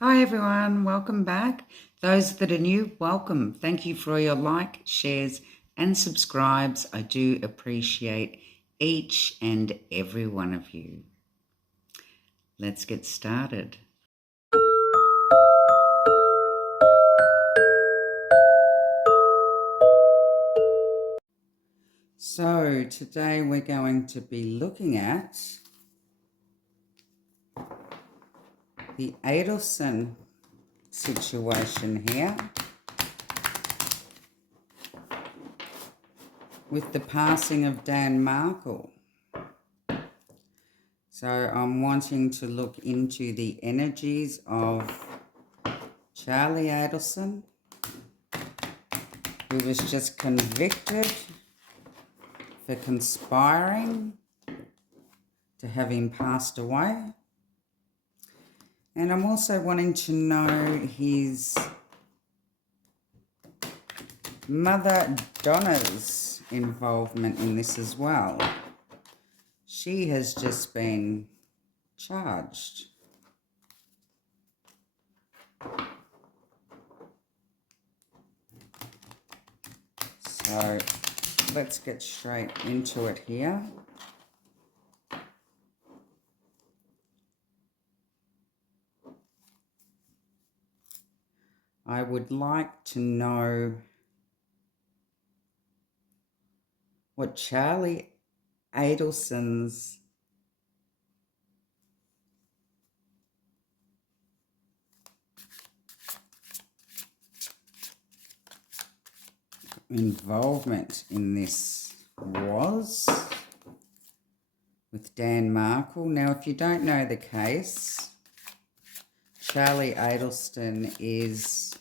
Hi everyone, welcome back. Those that are new, welcome. Thank you for your like, shares and subscribes. I do appreciate each and every one of you. Let's get started. So today we're going to be looking at the Adelson situation here with the passing of Dan Markel. So I'm wanting to look into the energies of Charlie Adelson, who was just convicted for conspiring to have him passed away. And I'm also wanting to know his mother Donna's involvement in this as well. She has just been charged. So let's get straight into it here. I would like to know what Charlie Adelson's involvement in this was with Dan Markel. Now, if you don't know the case, Charlie Adelston is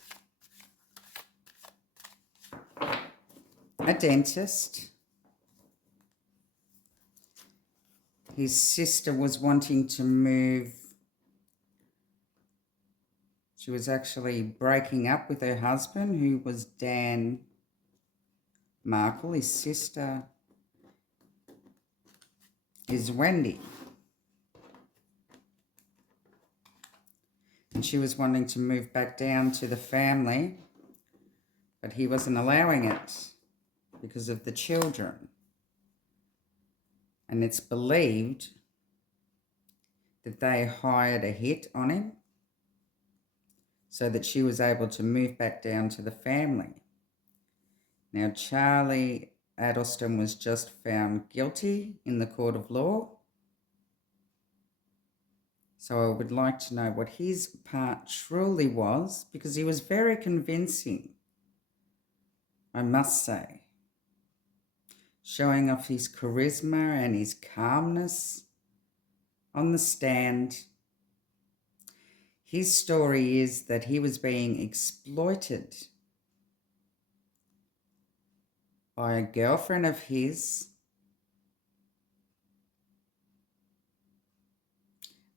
a dentist. His sister was wanting to move. She was actually breaking up with her husband, who was Dan Markel. His sister is Wendi. And she was wanting to move back down to the family, but he wasn't allowing it because of the children. And it's believed that they hired a hit on him so that she was able to move back down to the family. Now, Charlie Adelston was just found guilty in the court of law. So I would like to know what his part truly was, because he was very convincing, I must say, showing off his charisma and his calmness on the stand. His story is that he was being exploited by a girlfriend of his,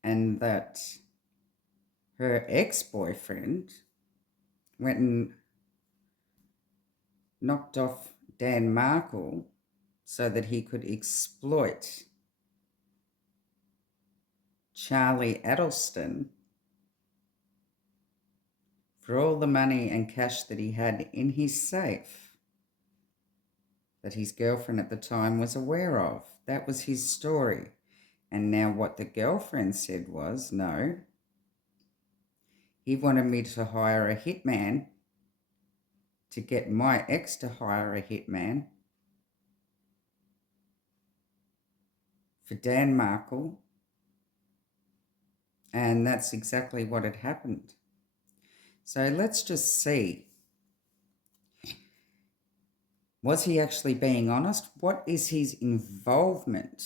and that her ex-boyfriend went and knocked off Dan Markel so that he could exploit Charlie Adelston for all the money and cash that he had in his safe that his girlfriend at the time was aware of. That was his story. And now what the girlfriend said was, no, he wanted me to hire a hitman to get my ex to hire a hitman for Dan Markel. And that's exactly what had happened. So let's just see. Was he actually being honest? What is his involvement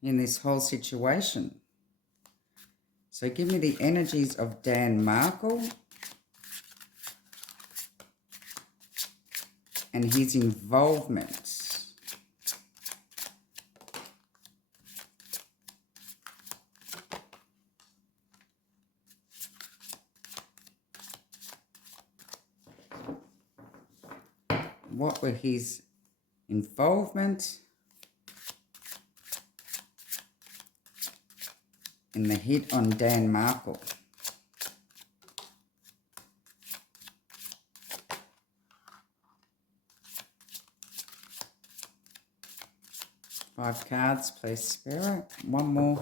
in this whole situation? So give me the energies of Dan Markel and his involvement. What were his involvement in the hit on Dan Markel? 5 cards, please, Spirit. One more.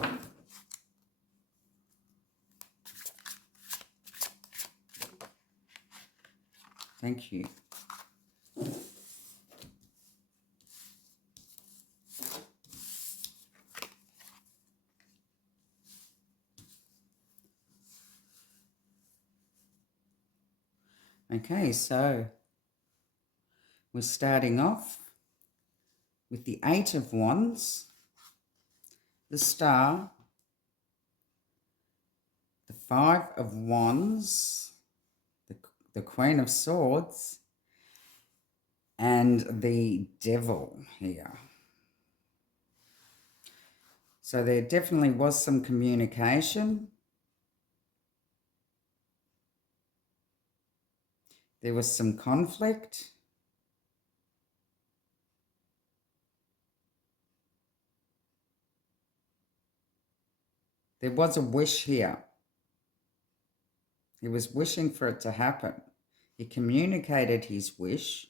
Thank you. Okay, so we're starting off with the 8 of Wands, the Star, the 5 of Wands, the Queen of Swords, and the Devil here. So there definitely was some communication. There was some conflict. There was a wish here. He was wishing for it to happen. He communicated his wish.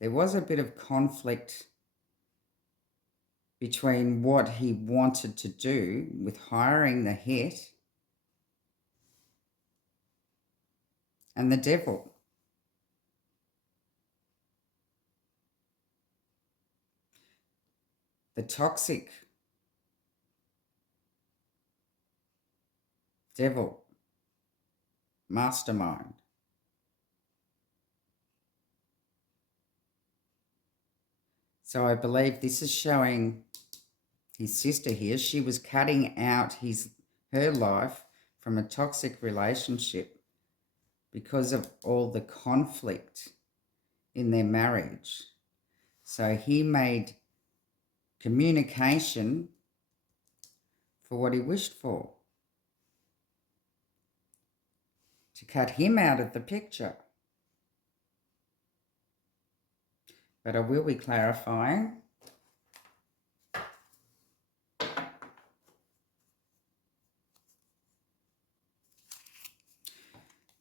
There was a bit of conflict between what he wanted to do with hiring the hit and the Devil. The toxic Devil mastermind. So I believe this is showing his sister here. She was cutting out her life from a toxic relationship because of all the conflict in their marriage. So he made communication for what he wished for, to cut him out of the picture. But I will be clarifying.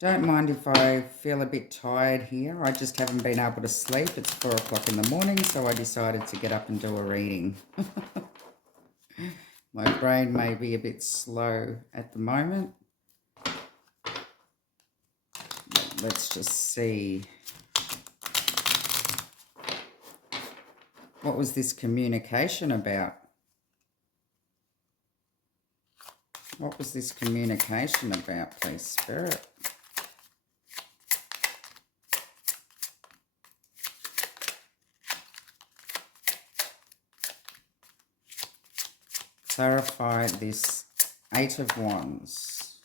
Don't mind if I feel a bit tired here. I just haven't been able to sleep. It's 4 o'clock in the morning, so I decided to get up and do a reading. My brain may be a bit slow at the moment. But let's just see. What was this communication about? What was this communication about, please, Spirit? Clarify this 8 of Wands.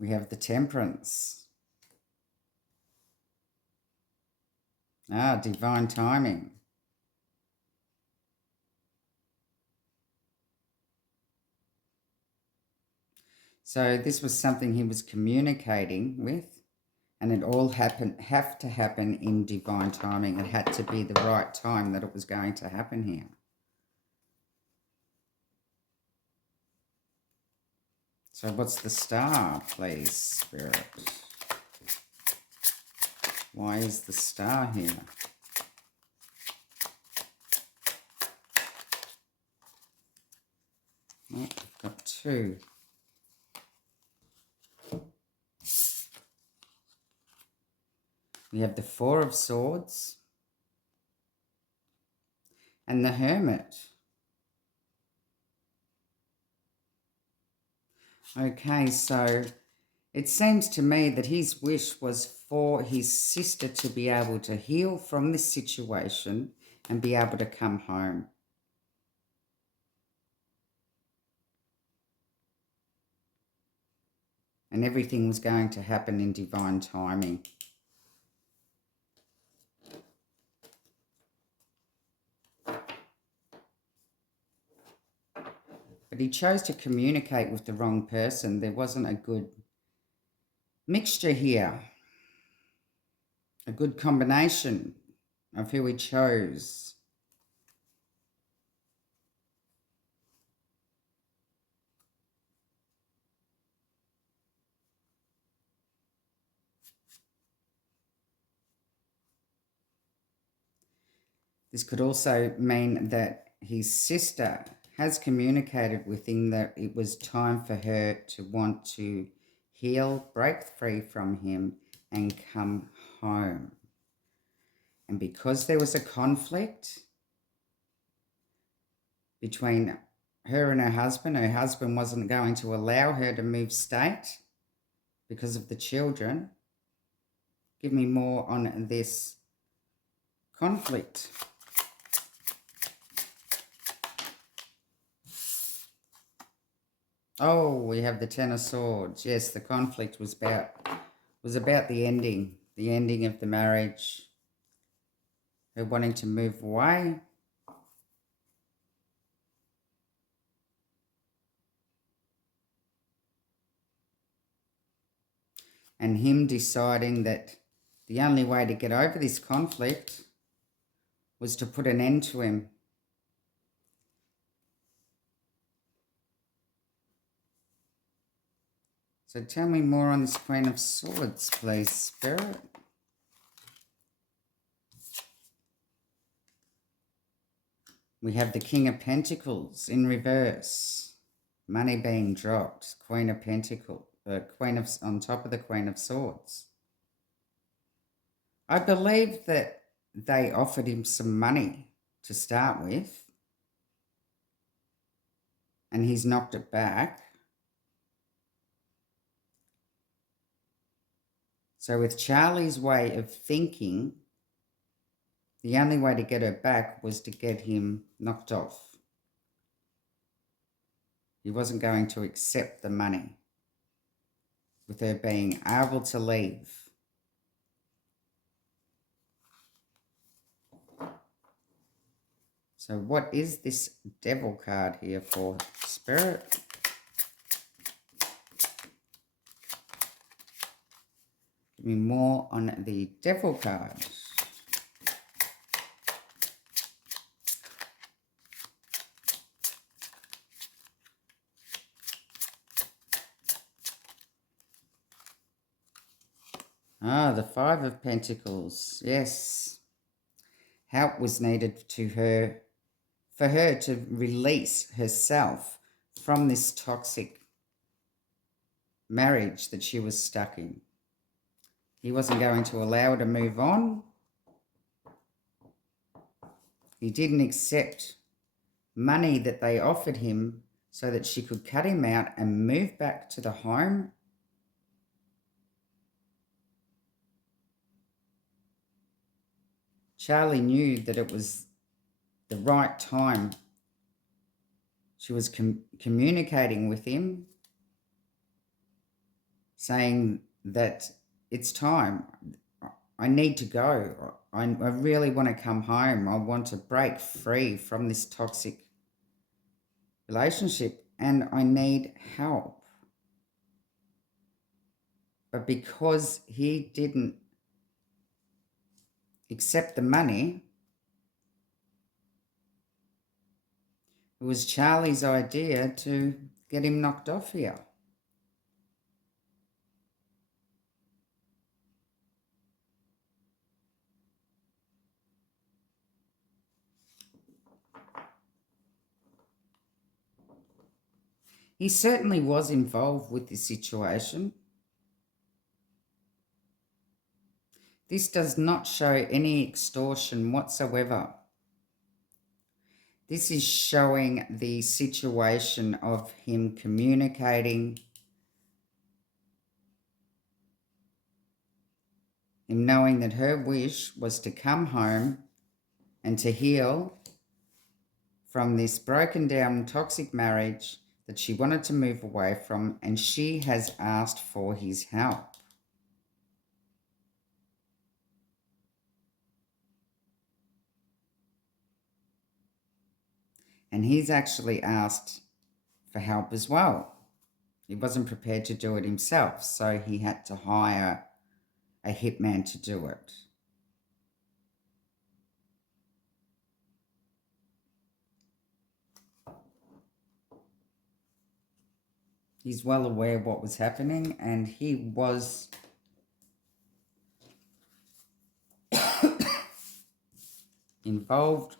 We have the Temperance. Divine timing. So this was something he was communicating with, and it all have to happen in divine timing. It had to be the right time that it was going to happen here. So what's the Star, please, Spirit? Why is the Star here? Oh, I've got 2. We have the 4 of Swords and the Hermit. Okay, so it seems to me that his wish was for his sister to be able to heal from this situation and be able to come home. And everything was going to happen in divine timing. But he chose to communicate with the wrong person. There wasn't a good mixture here, a good combination of who he chose. This could also mean that his sister has communicated with him that it was time for her to want to heal, break free from him, and come home. And because there was a conflict between her and her husband wasn't going to allow her to move state because of the children. Give me more on this conflict. Oh, we have the Ten of Swords. Yes, the conflict was about the ending of the marriage, her wanting to move away. And him deciding that the only way to get over this conflict was to put an end to him. So tell me more on this Queen of Swords, please, Spirit. We have the King of Pentacles in reverse. Money being dropped. Queen of Pentacles. On top of the Queen of Swords. I believe that they offered him some money to start with, and he's knocked it back. So with Charlie's way of thinking, the only way to get her back was to get him knocked off. He wasn't going to accept the money with her being able to leave. So what is this Devil card here for, Spirit? Give me more on the Devil card. Ah, the Five of Pentacles. Yes. Help was needed for her to release herself from this toxic marriage that she was stuck in. He wasn't going to allow her to move on. He didn't accept money that they offered him so that she could cut him out and move back to the home. Charlie knew that it was the right time. She was communicating with him, saying that it's time. I need to go. I really want to come home. I want to break free from this toxic relationship and I need help. But because he didn't accept the money, it was Charlie's idea to get him knocked off here. He certainly was involved with this situation. This does not show any extortion whatsoever. This is showing the situation of him communicating, him knowing that her wish was to come home and to heal from this broken down toxic marriage that she wanted to move away from, and she has asked for his help. And he's actually asked for help as well. He wasn't prepared to do it himself, so he had to hire a hitman to do it. He's well aware of what was happening, and he was involved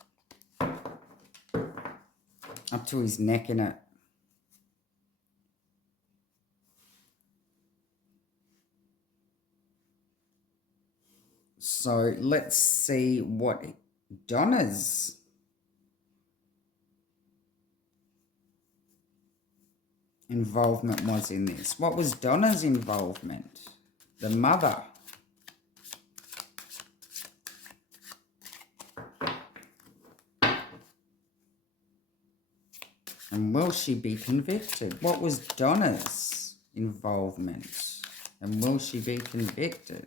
up to his neck in it. So let's see what Donna's involvement was in this. What was Donna's involvement? The mother. And will she be convicted? What was Donna's involvement? And will she be convicted?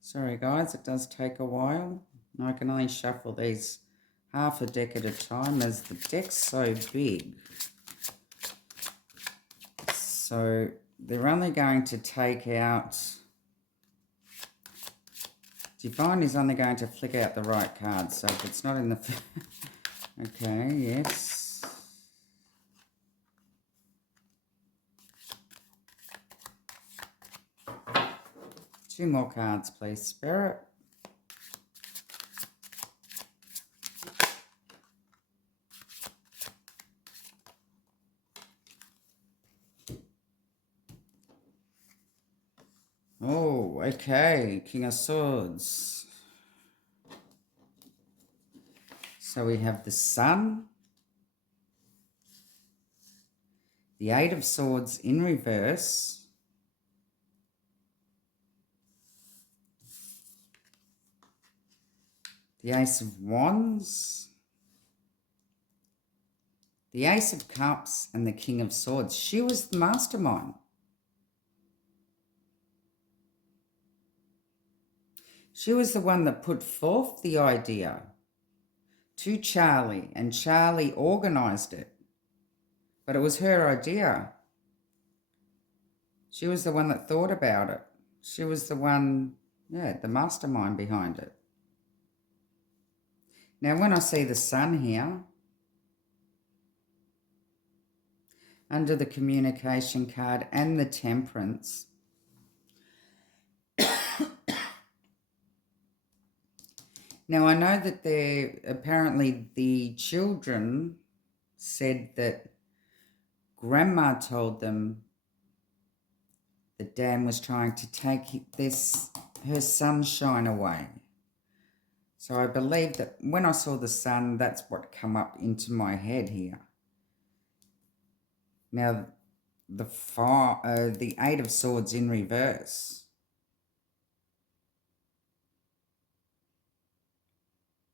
Sorry guys, it does take a while. I can only shuffle these half a deck at a time as the deck's so big. So they're only going to take out... Divine is only going to flick out the right card. So if it's not in the... Okay, yes. Two more cards, please, Spirit. Oh, okay. King of Swords. So we have the Sun. The Eight of Swords in reverse. The Ace of Wands. The Ace of Cups and the King of Swords. She was the mastermind. She was the one that put forth the idea to Charlie, and Charlie organised it. But it was her idea. She was the one that thought about it. She was the one, the mastermind behind it. Now, when I see the Sun here, under the communication card and the Temperance, now I know that apparently the children said that Grandma told them that Dan was trying to take her sunshine away. So I believe that when I saw the Sun, that's what come up into my head here. Now, the Eight of Swords in reverse.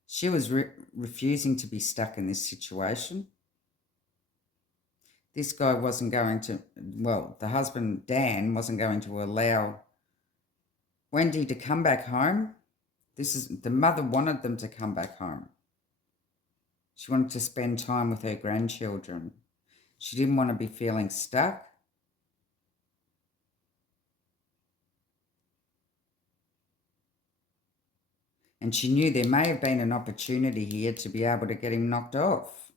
She was refusing to be stuck in this situation. This guy wasn't going to, the husband, Dan, wasn't going to allow Wendi to come back home. The mother wanted them to come back home. She wanted to spend time with her grandchildren. She didn't want to be feeling stuck. And she knew there may have been an opportunity here to be able to get him knocked off.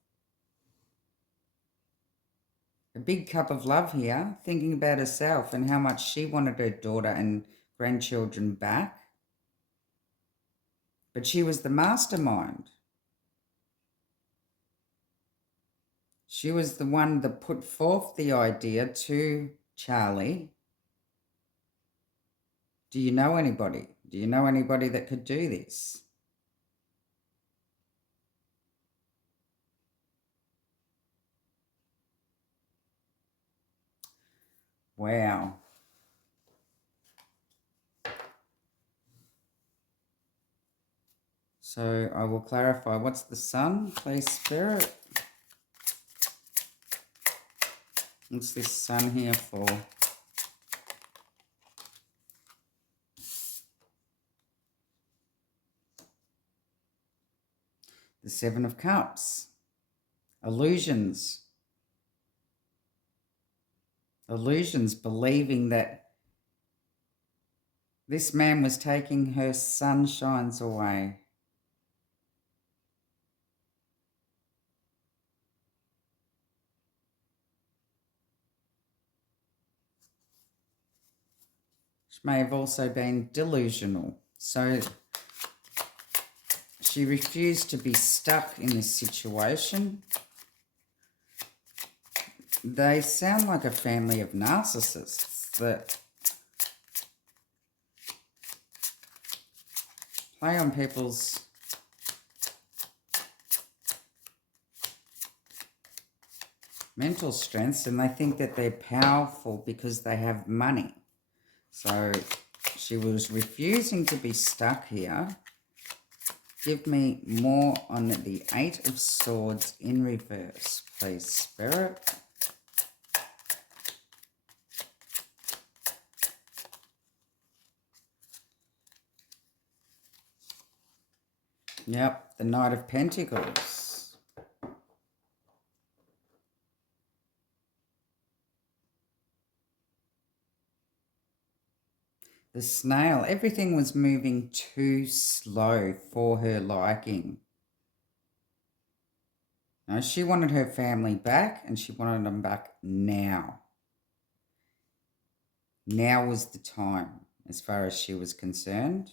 A big cup of love here, thinking about herself and how much she wanted her daughter and grandchildren back. But she was the mastermind. She was the one that put forth the idea to Charlie. Do you know anybody? Do you know anybody that could do this? Wow. So I will clarify. What's the Sun, please, Spirit? What's this Sun here for? The Seven of Cups. Illusions. Illusions, believing that this man was taking her sunshines away. may have also been delusional. So she refused to be stuck in this situation. They sound like a family of narcissists that play on people's mental strengths, and they think that they're powerful because they have money. So she was refusing to be stuck here. Give me more on the Eight of Swords in reverse, please, Spirit. Yep, the Knight of Pentacles. The Snail. Everything was moving too slow for her liking. No, she wanted her family back, and she wanted them back now. Now was the time, as far as she was concerned.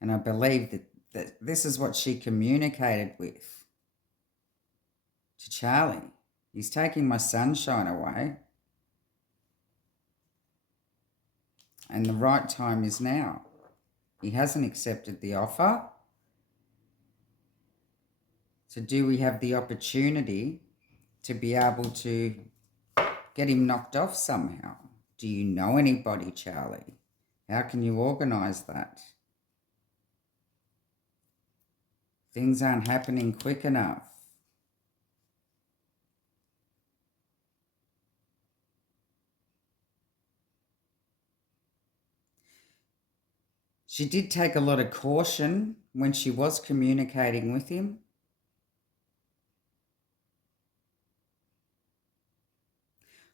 And I believe that this is what she communicated with to Charlie. He's taking my sunshine away. And the right time is now. He hasn't accepted the offer. So do we have the opportunity to be able to get him knocked off somehow? Do you know anybody, Charlie? How can you organise that? Things aren't happening quick enough. She did take a lot of caution when she was communicating with him.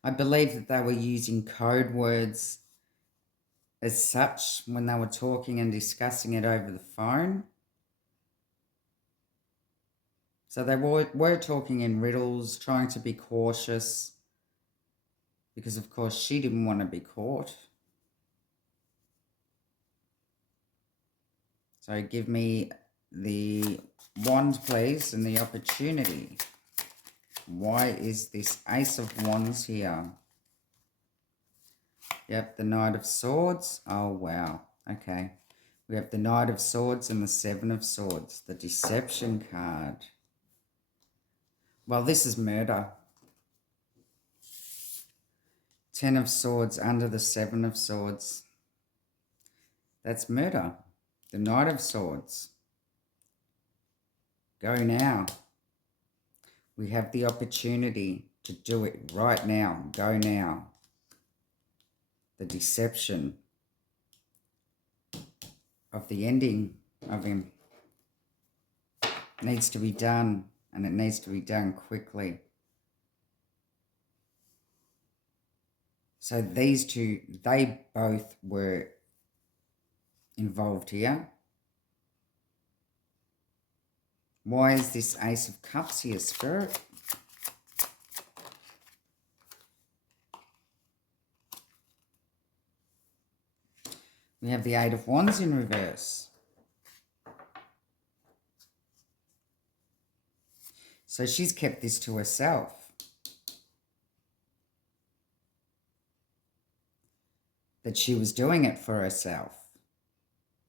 I believe that they were using code words as such when they were talking and discussing it over the phone. So they were talking in riddles, trying to be cautious, because of course she didn't want to be caught. So give me the wand, please, and the opportunity. Why is this Ace of Wands here? Yep, the Knight of Swords. Oh, wow. Okay. We have the Knight of Swords and the Seven of Swords, the Deception card. Well, this is murder. Ten of Swords under the Seven of Swords. That's murder. The Knight of Swords. Go now. We have the opportunity to do it right now. Go now. The deception of the ending of him needs to be done, and it needs to be done quickly. So these two, they both were involved here. Why is this Ace of Cups here, Spirit? We have the Eight of Wands in reverse. So she's kept this to herself. That she was doing it for herself.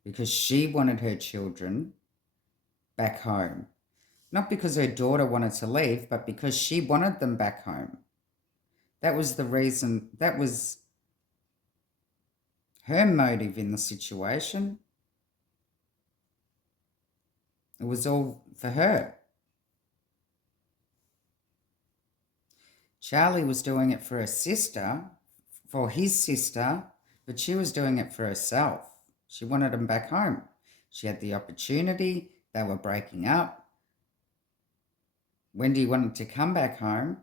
Because she wanted her children back home. Not because her daughter wanted to leave, but because she wanted them back home. That was the reason, that was her motive in the situation. It was all for her. Charlie was doing it for her sister, for his sister, but she was doing it for herself. She wanted him back home. She had the opportunity. They were breaking up. Wendi wanted to come back home.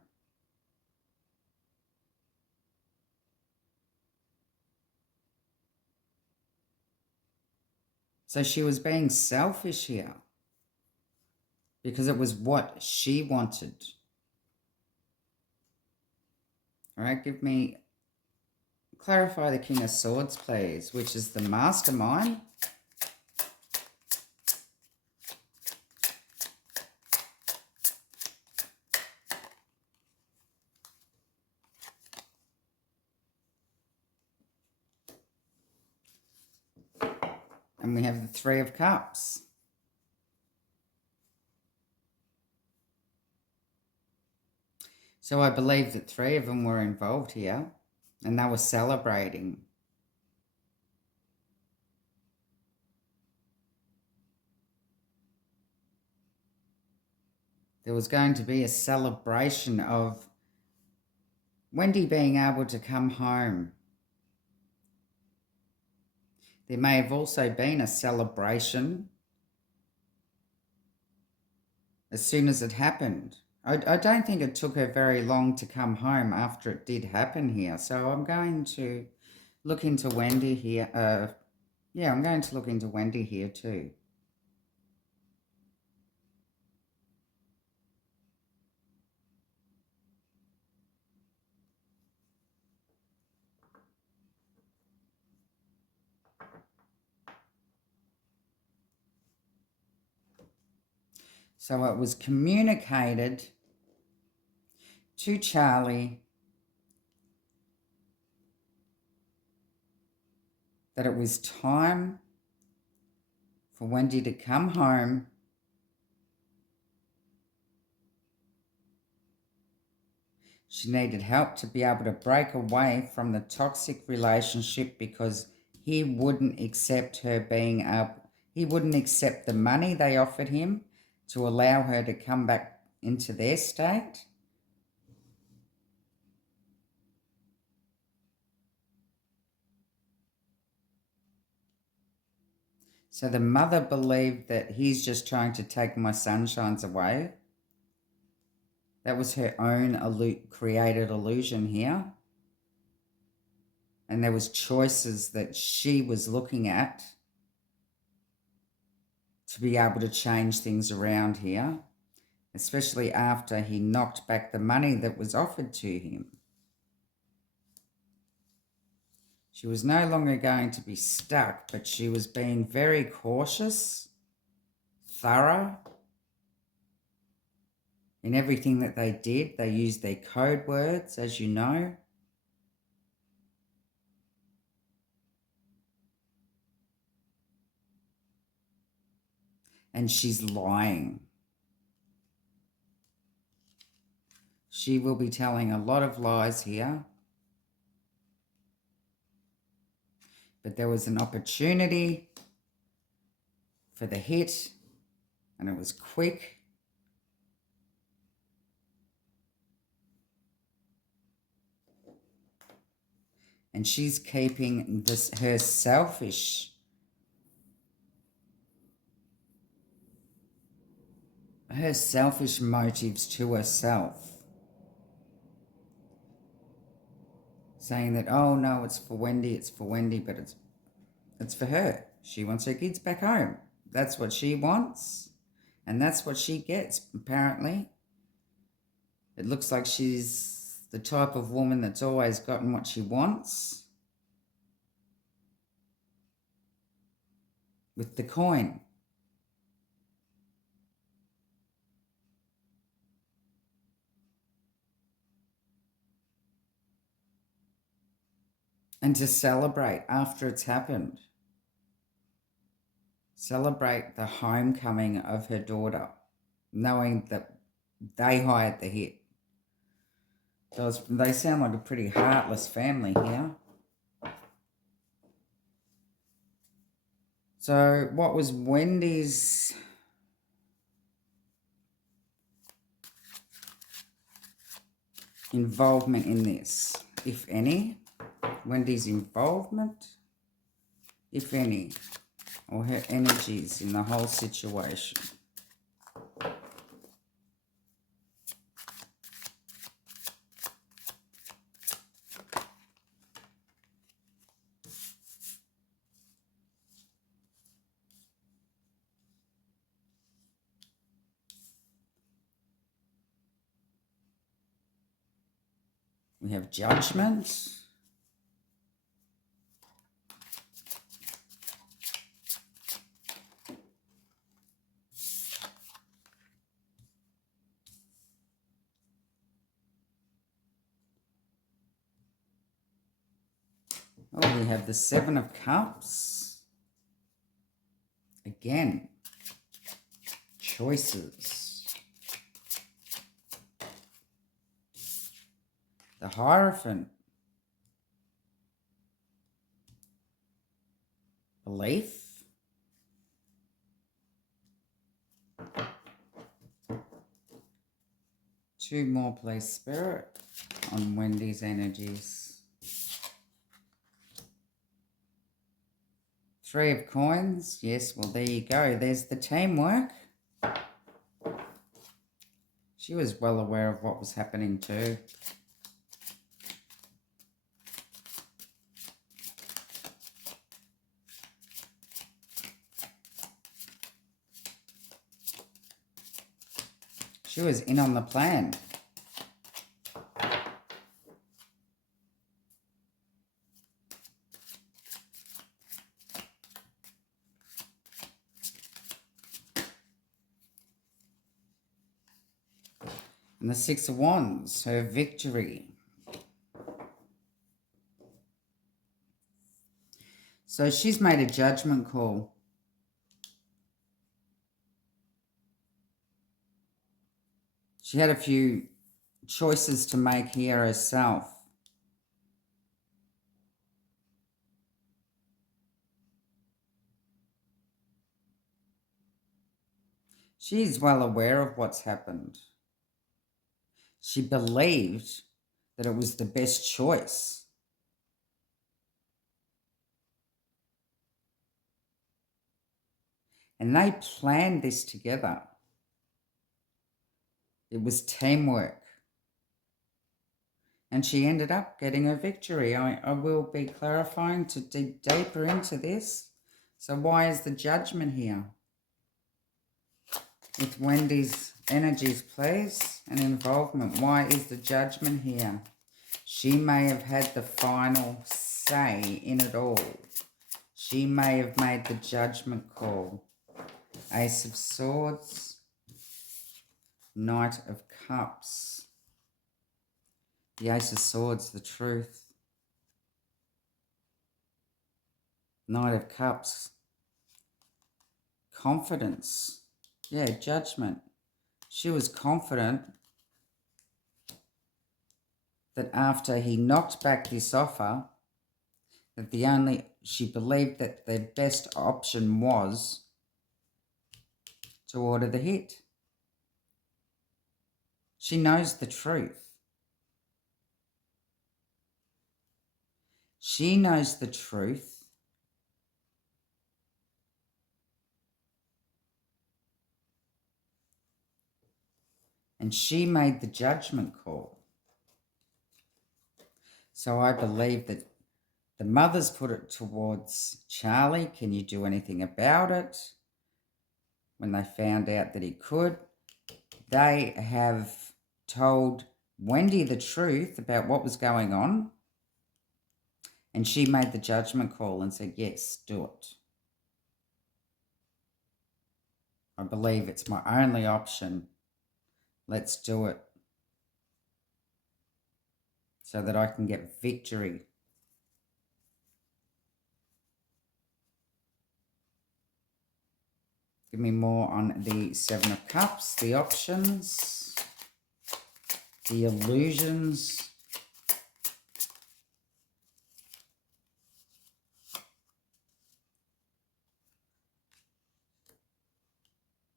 So she was being selfish here because it was what she wanted. All right, give me Clarify the King of Swords, please, which is the mastermind. And we have the Three of Cups. So I believe that three of them were involved here, and they were celebrating. There was going to be a celebration of Wendi being able to come home. There may have also been a celebration as soon as it happened. I don't think it took her very long to come home after it did happen here. So I'm going to look into Wendi here. I'm going to look into Wendi here too. So it was communicated to Charlie that it was time for Wendi to come home She needed help to be able to break away from the toxic relationship because he wouldn't accept her being up. He wouldn't accept the money they offered him to allow her to come back into their state. So the mother believed that he's just trying to take my sunshines away. That was her own created illusion here. And there was choices that she was looking at to be able to change things around here, especially after he knocked back the money that was offered to him. She was no longer going to be stuck, but she was being very cautious, thorough in everything that they did. They used their code words, as you know. And she's lying. She will be telling a lot of lies here. But there was an opportunity for the hit, and it was quick. And she's keeping her selfish motives to herself. Saying that, oh no, it's for Wendi, but it's for her. She wants her kids back home. That's what she wants, and that's what she gets, apparently. It looks like she's the type of woman that's always gotten what she wants. With the coin. And to celebrate after it's happened. Celebrate the homecoming of her daughter, knowing that they hired the hit. They sound like a pretty heartless family here. So what was Wendi's involvement in this, if any? Wendi's involvement, if any, or her energies in the whole situation. We have Judgment. We have the Seven of Cups. Again, choices. The Hierophant. Belief. Two more, please, Spirit, on Wendy's energies. Three of Coins. Yes, well, there you go. There's the teamwork. She was well aware of what was happening too. She was in on the plan. And the Six of Wands, her victory. So she's made a judgment call. She had a few choices to make here herself. She's well aware of what's happened. She believed that it was the best choice. And they planned this together. It was teamwork. And she ended up getting a victory. I will be clarifying to dig deeper into this. So why is the Judgment here? With Wendy's energies, please, and involvement. Why is the Judgment here? She may have had the final say in it all. She may have made the judgment call. Ace of Swords, Knight of Cups. The Ace of Swords, the truth. Knight of Cups, confidence. Yeah, judgment. She was confident that after he knocked back this offer, that she believed that the best option was to order the hit. She knows the truth. She knows the truth. And she made the judgment call. So I believe that the mothers put it towards Charlie. Can you do anything about it? When they found out that he could, they have told Wendi the truth about what was going on. And she made the judgment call and said, yes, do it. I believe it's my only option. Let's do it. So that I can get victory. Give me more on the Seven of Cups, the options, the illusions.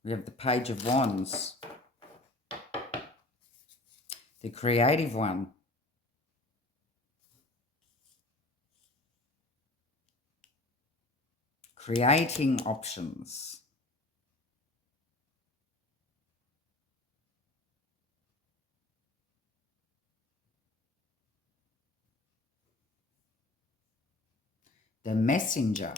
We have the Page of Wands, the creative one. Creating options. The Messenger.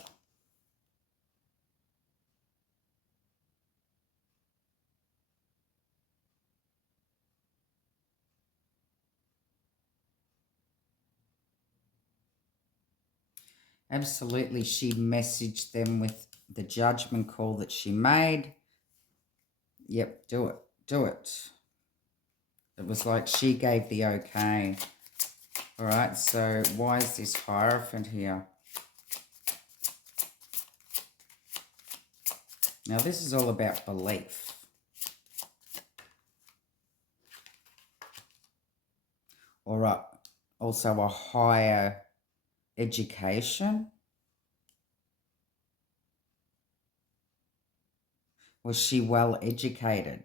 Absolutely, she messaged them with the judgment call that she made. Yep, do it. Do it. It was like she gave the okay. All right, so why is this Hierophant here? Now, this is all about belief. Or also a higher education. Was she well educated?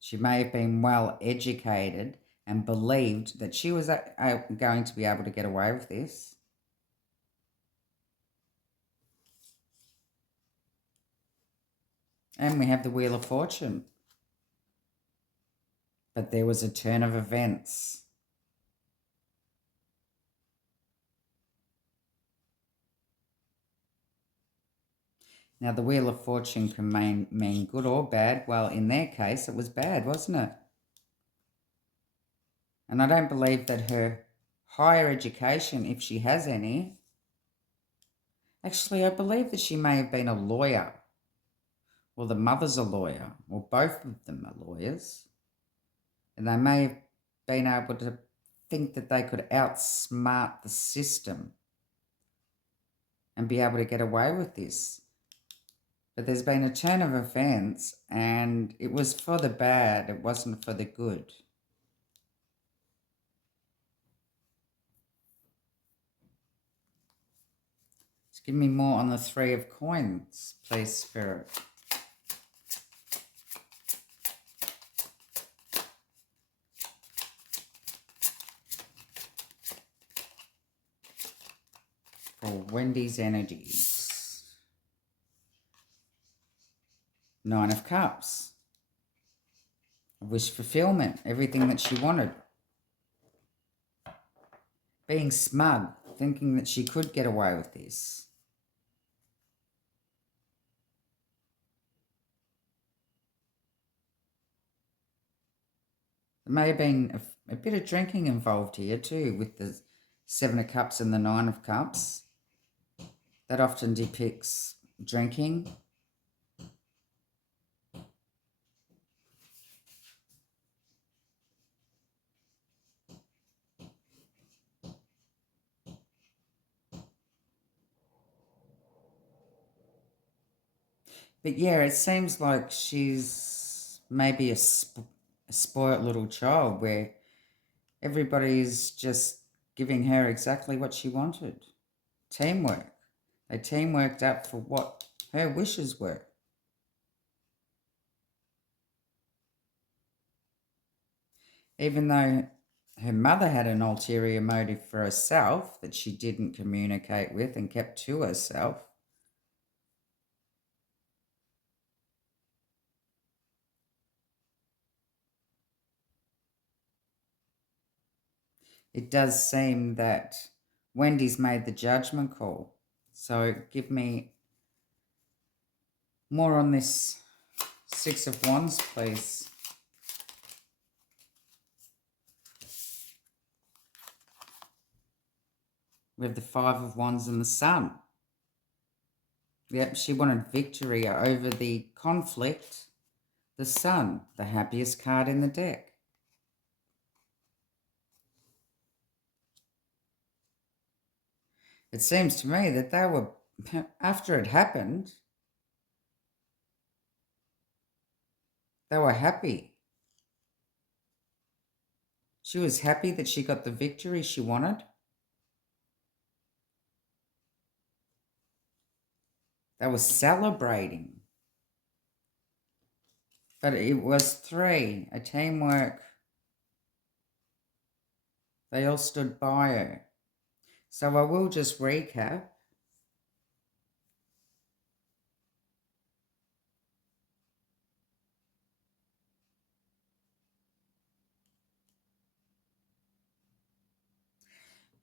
She may have been well educated and believed that she was going to be able to get away with this. And we have the Wheel of Fortune. But there was a turn of events. Now, the Wheel of Fortune can mean good or bad. Well, in their case, it was bad, wasn't it? And I don't believe that her higher education, if she has any, actually, I believe that she may have been a lawyer. Or the mother's a lawyer, or both of them are lawyers. And they may have been able to think that they could outsmart the system and be able to get away with this. But there's been a turn of events, and it was for the bad, it wasn't for the good. Just give me more on the Three of Coins, please, Spirit. For Wendy's energies. Nine of Cups. Wish fulfillment, everything that she wanted. Being smug, thinking that she could get away with this. There may have been a bit of drinking involved here too, with the Seven of Cups and the Nine of Cups. That often depicts drinking. But yeah, it seems like she's maybe a spoilt little child where everybody's just giving her exactly what she wanted. Teamwork. They teamworked up for what her wishes were. Even though her mother had an ulterior motive for herself that she didn't communicate with and kept to herself. It does seem that Wendy's made the judgment call. So give me more on this Six of Wands, please. We have the Five of Wands and the Sun. Yep, she wanted victory over the conflict. The Sun, the happiest card in the deck. It seems to me that they were, after it happened, they were happy. She was happy that she got the victory she wanted. They were celebrating. But it was three, a teamwork. They all stood by her. So I will just recap.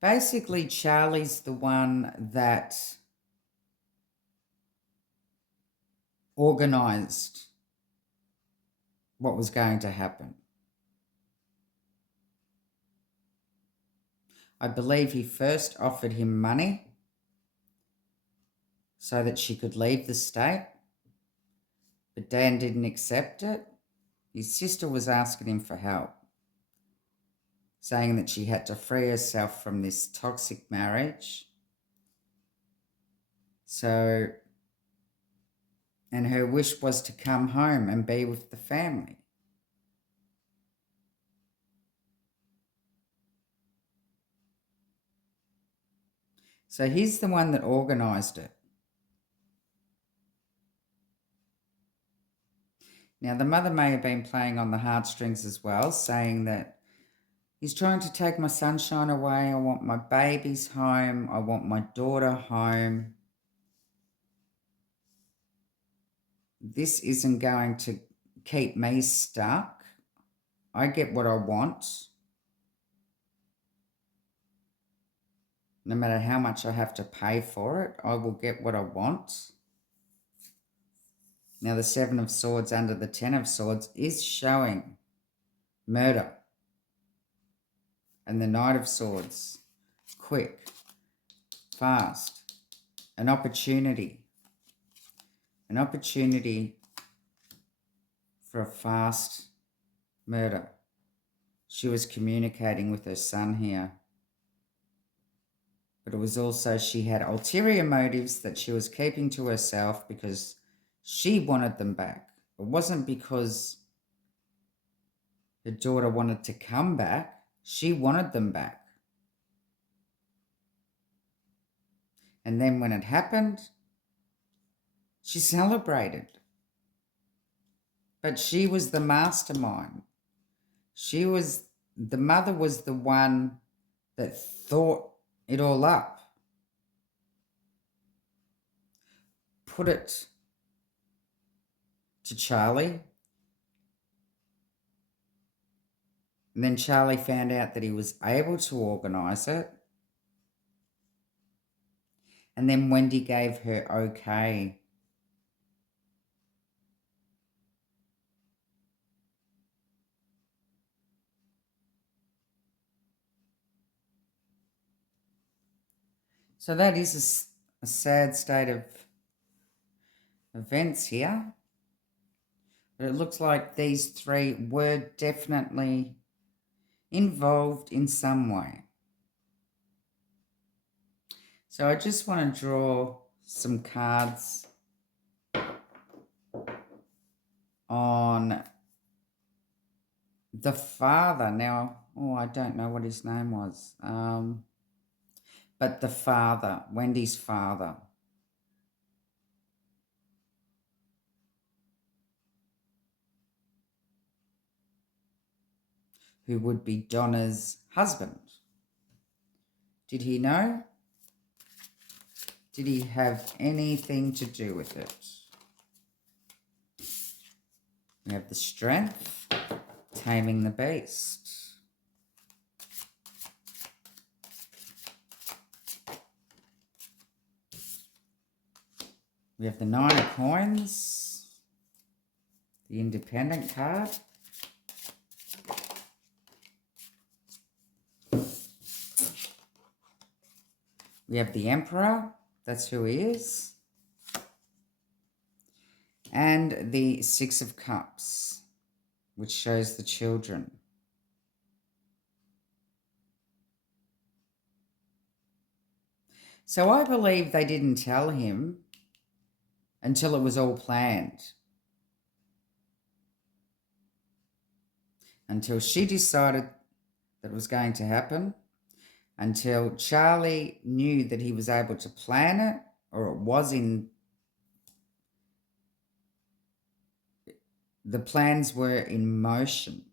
Basically, Charlie's the one that organised what was going to happen. I believe he first offered him money so that she could leave the state, but Dan didn't accept it. His sister was asking him for help, saying that she had to free herself from this toxic marriage. So And her wish was to come home and be with the family. So he's the one that organised it. Now, the mother may have been playing on the heartstrings as well, saying that he's trying to take my sunshine away. I want my babies home. I want my daughter home. This isn't going to keep me stuck. I get what I want. No matter how much I have to pay for it, I will get what I want. Now, the Seven of Swords under the Ten of Swords is showing murder. And the Knight of Swords, quick, fast, an opportunity for a fast murder. She was communicating with her son here. But it was also she had ulterior motives that she was keeping to herself because she wanted them back. It wasn't because her daughter wanted to come back. She wanted them back. And then when it happened, she celebrated. But she was the mastermind. The mother was the one that thought it all up. Put it to Charlie. And then Charlie found out that he was able to organise it. And then Wendi gave her okay. So that is a sad state of events here. But it looks like these three were definitely involved in some way. So I just want to draw some cards on the father. Now, I don't know what his name was. But the father, Wendy's father. Who would be Donna's husband. Did he know? Did he have anything to do with it? We have the Strength, Taming the Beast. We have the Nine of Coins, the Independent card. We have the Emperor, that's who he is. And the Six of Cups, which shows the children. So I believe they didn't tell him until it was all planned. Until she decided that it was going to happen. Until Charlie knew that he was able to plan it, or it was in... The plans were in motion.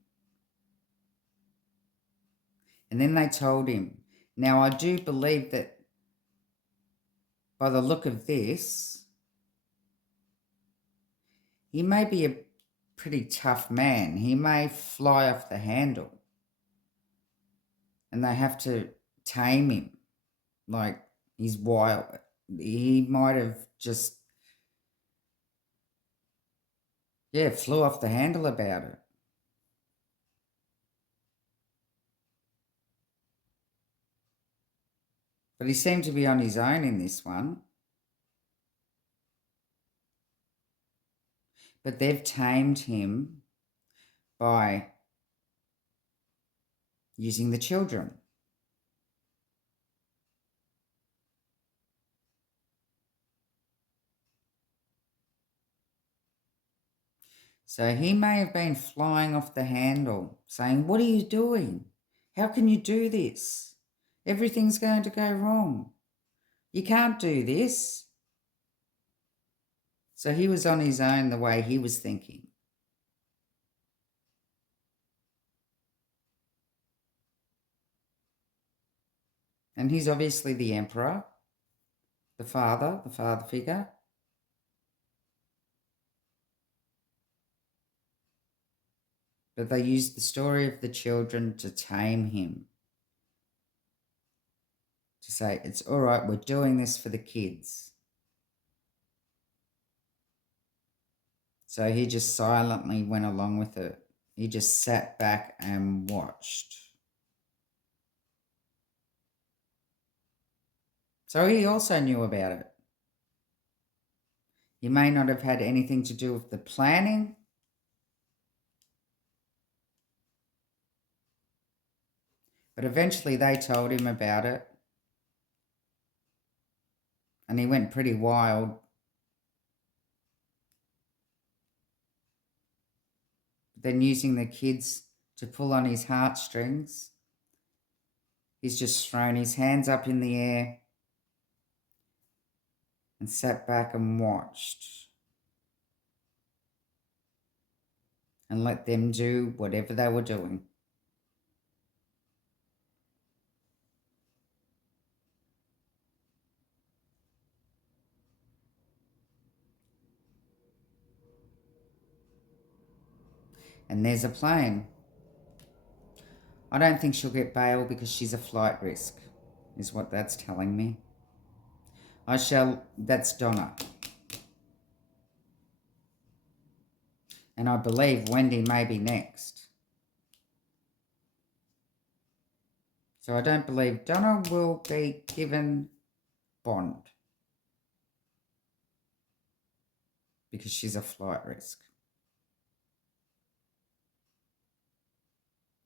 And then they told him. Now, I do believe that by the look of this, he may be a pretty tough man. He may fly off the handle. And they have to tame him. Like, he's wild. He might have just, flew off the handle about it. But he seemed to be on his own in this one. But they've tamed him by using the children. So he may have been flying off the handle, saying, "What are you doing? How can you do this? Everything's going to go wrong. You can't do this." So he was on his own the way he was thinking. And he's obviously the emperor, the father figure. But they used the story of the children to tame him, to say, it's all right, we're doing this for the kids. So he just silently went along with it. He just sat back and watched. So he also knew about it. He may not have had anything to do with the planning, but eventually they told him about it. And he went pretty wild. Then using the kids to pull on his heartstrings, he's just thrown his hands up in the air and sat back and watched and let them do whatever they were doing. And there's a plane. I don't think she'll get bail because she's a flight risk, is what that's telling me. That's Donna. And I believe Wendi may be next. So I don't believe Donna will be given bond because she's a flight risk.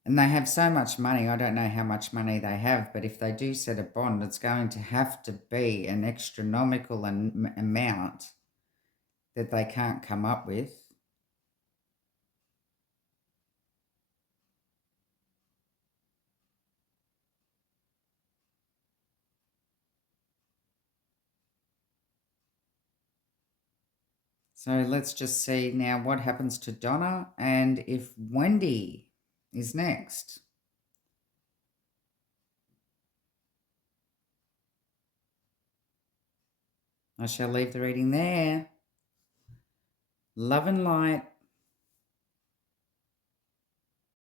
And they have so much money, I don't know how much money they have, but if they do set a bond, it's going to have to be an astronomical amount that they can't come up with. So let's just see now what happens to Donna and if Wendi is next. I shall leave the reading there. Love and light.